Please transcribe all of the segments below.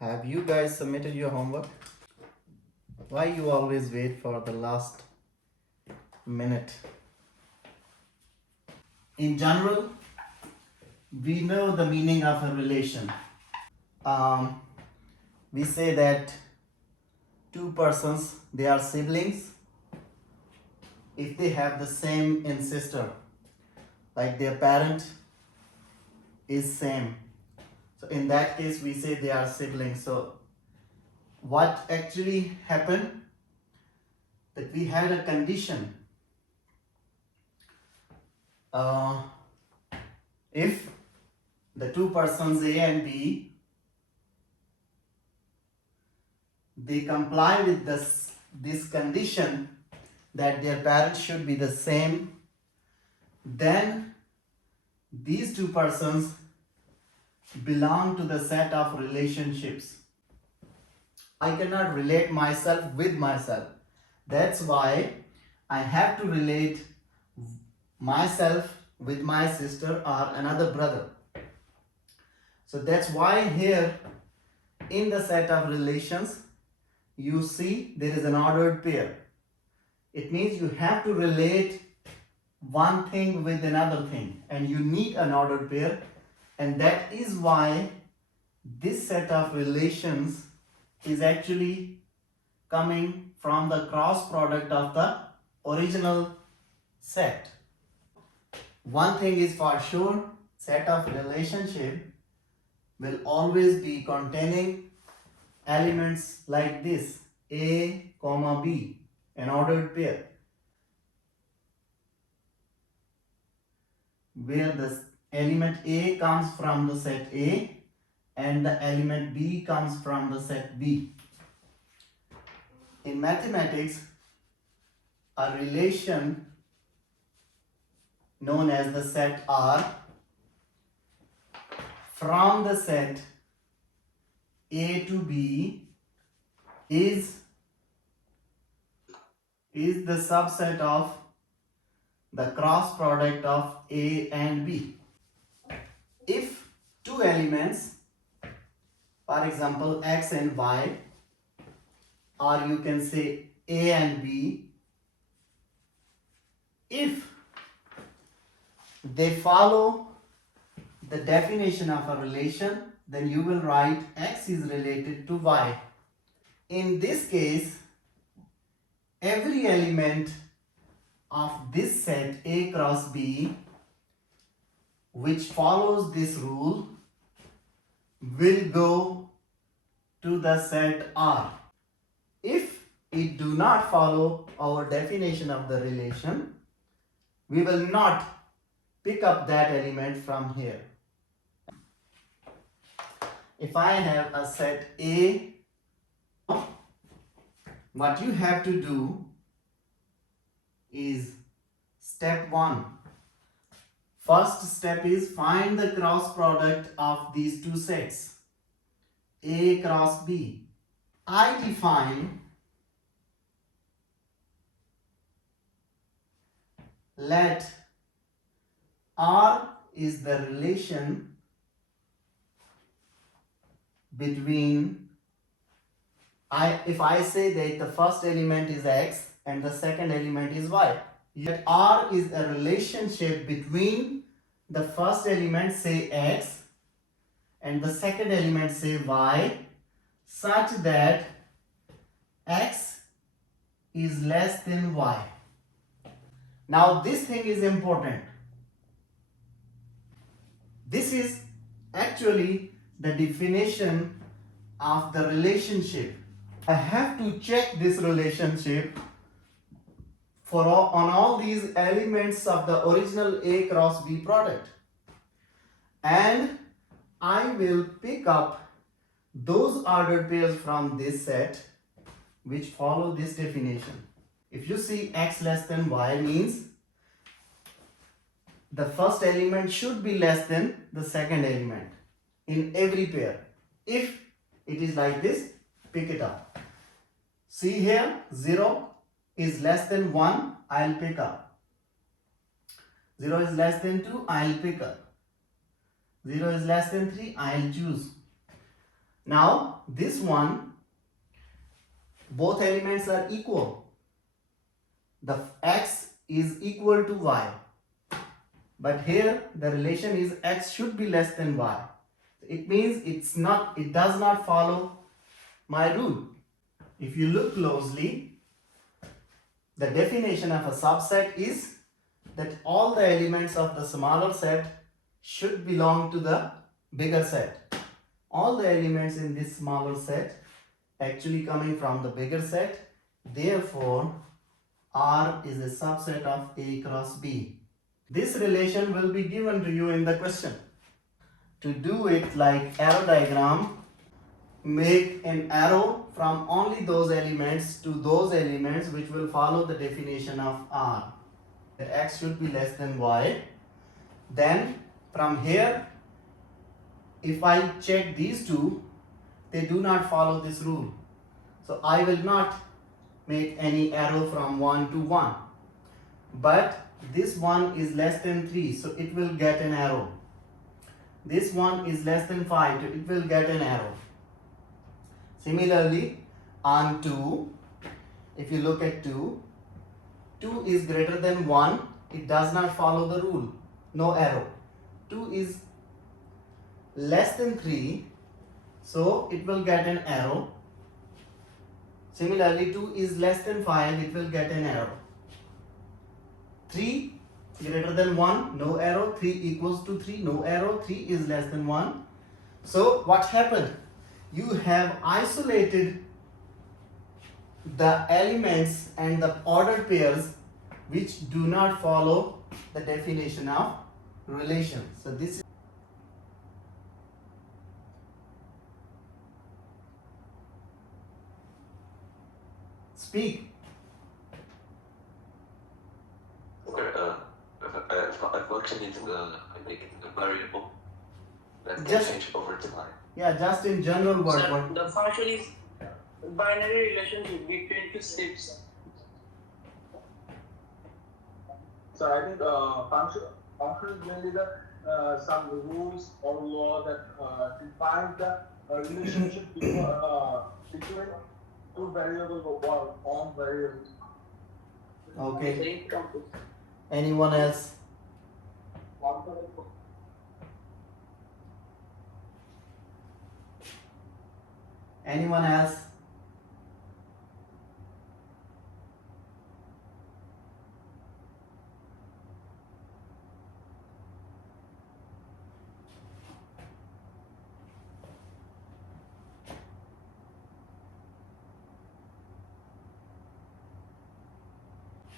Have you guys submitted your homework? Why you always wait for the last minute? In general, we know the meaning of a relation. Um, we say that two persons, they are siblings if they have the same ancestor, like their parent is same. So in that case, we say they are siblings. So what actually happened? That we had a condition. If the two persons A and B, they comply with this condition that their parents should be the same, then these two persons belong to the set of relationships. I cannot relate myself with myself. That's why I have to relate myself with my sister or another brother. So that's why here in the set of relations, you see there is an ordered pair. It means you have to relate one thing with another thing, and you need an ordered pair, and that is why this set of relations is actually coming from the cross product of the original set. One thing is for sure, set of relationship will always be containing elements like this, A, comma B, an ordered pair, where the element A comes from the set A and the element B comes from the set B. In mathematics, a relation known as the set R from the set A to B is the subset of the cross product of A and B. If two elements, for example X and Y, or you can say A and B, if they follow the definition of a relation, then you will write X is related to Y. In this case, every element of this set A cross B which follows this rule will go to the set R. If it do not follow our definition of the relation, we will not pick up that element from here. If I have a set A, what you have to do is step 1. First step is find the cross product of these two sets, A cross B. I define let R is the relation between, if I say that the first element is X and the second element is Y, yet R is a relationship between the first element say X and the second element say Y, such that X is less than Y. Now this thing is important. This is actually the definition of the relationship. I have to check this relationship on all these elements of the original A cross B product, and I will pick up those ordered pairs from this set which follow this definition. If you see X less than Y means the first element should be less than the second element in every pair. If it is like this, pick it up. See here, 0 is less than 1, I'll pick up. 0 is less than 2, I'll pick up. 0 is less than 3, I'll choose. Now this one, both elements are equal. The x is equal to y. But here the relation is x should be less than y. It means it does not follow my rule. If you look closely, the definition of a subset is that all the elements of the smaller set should belong to the bigger set. All the elements in this smaller set actually coming from the bigger set. Therefore, R is a subset of A cross B. This relation will be given to you in the question. To do it like arrow diagram, make an arrow from only those elements to those elements which will follow the definition of R. That x should be less than y. Then from here, if I check these two, they do not follow this rule. So I will not make any arrow from 1 to 1. But this one is less than 3, so it will get an arrow. This one is less than 5, so it will get an arrow. Similarly, on 2, if you look at 2, 2 is greater than 1, it does not follow the rule, no arrow. 2 is less than 3, so it will get an arrow. Similarly, 2 is less than 5, it will get an arrow. 3 greater than 1, no arrow. 3 equals to 3, no arrow. 3 is less than 1. So what happened? You have isolated the elements and the ordered pairs which do not follow the definition of relation. So this is speak. A function is I make it a variable that can Just- change over time. Yeah, just in general word. Sir, the function is binary relationship between two steps. So I think function is mainly the some rules or law that define the relationship between two variables or one variables. Okay. Say complete. Anyone else? Anyone else?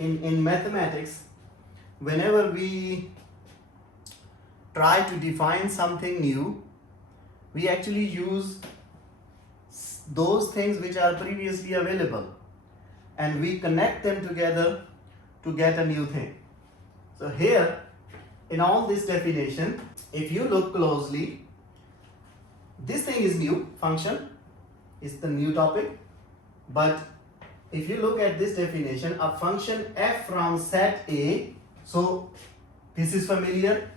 In mathematics, whenever we try to define something new, we actually use those things which are previously available and we connect them together to get a new thing. So here, in all this definition, if you look closely, this thing is new, function is the new topic, but if you look at this definition, a function f from set A, so this is familiar.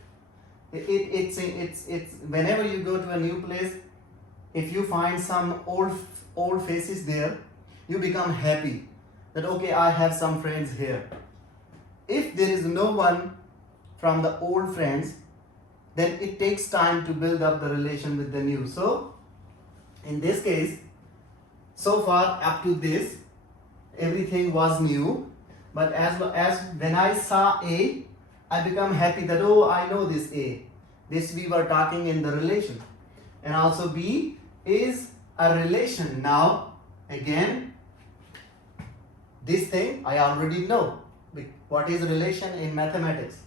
It's whenever you go to a new place, if you find some old faces there, you become happy that okay, I have some friends here. If there is no one from the old friends, then it takes time to build up the relation with the new. So in this case, so far up to this, everything was new, but as when I saw A, I become happy that oh, I know this A. This we were talking in the relation. And also B is a relation. Now again, this thing I already know. What is relation in mathematics?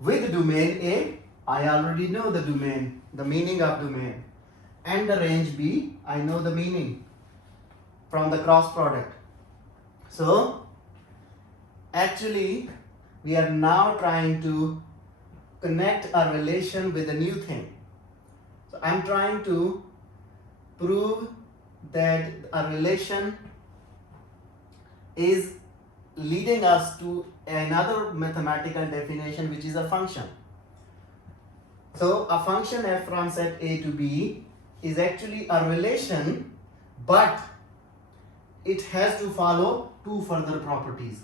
With domain A, I already know the domain, the meaning of domain. And the range B, I know the meaning from the cross product. So actually we are now trying to connect a relation with a new thing. So I'm trying to prove that a relation is leading us to another mathematical definition, which is a function. So a function f from set A to B is actually a relation, but it has to follow two further properties.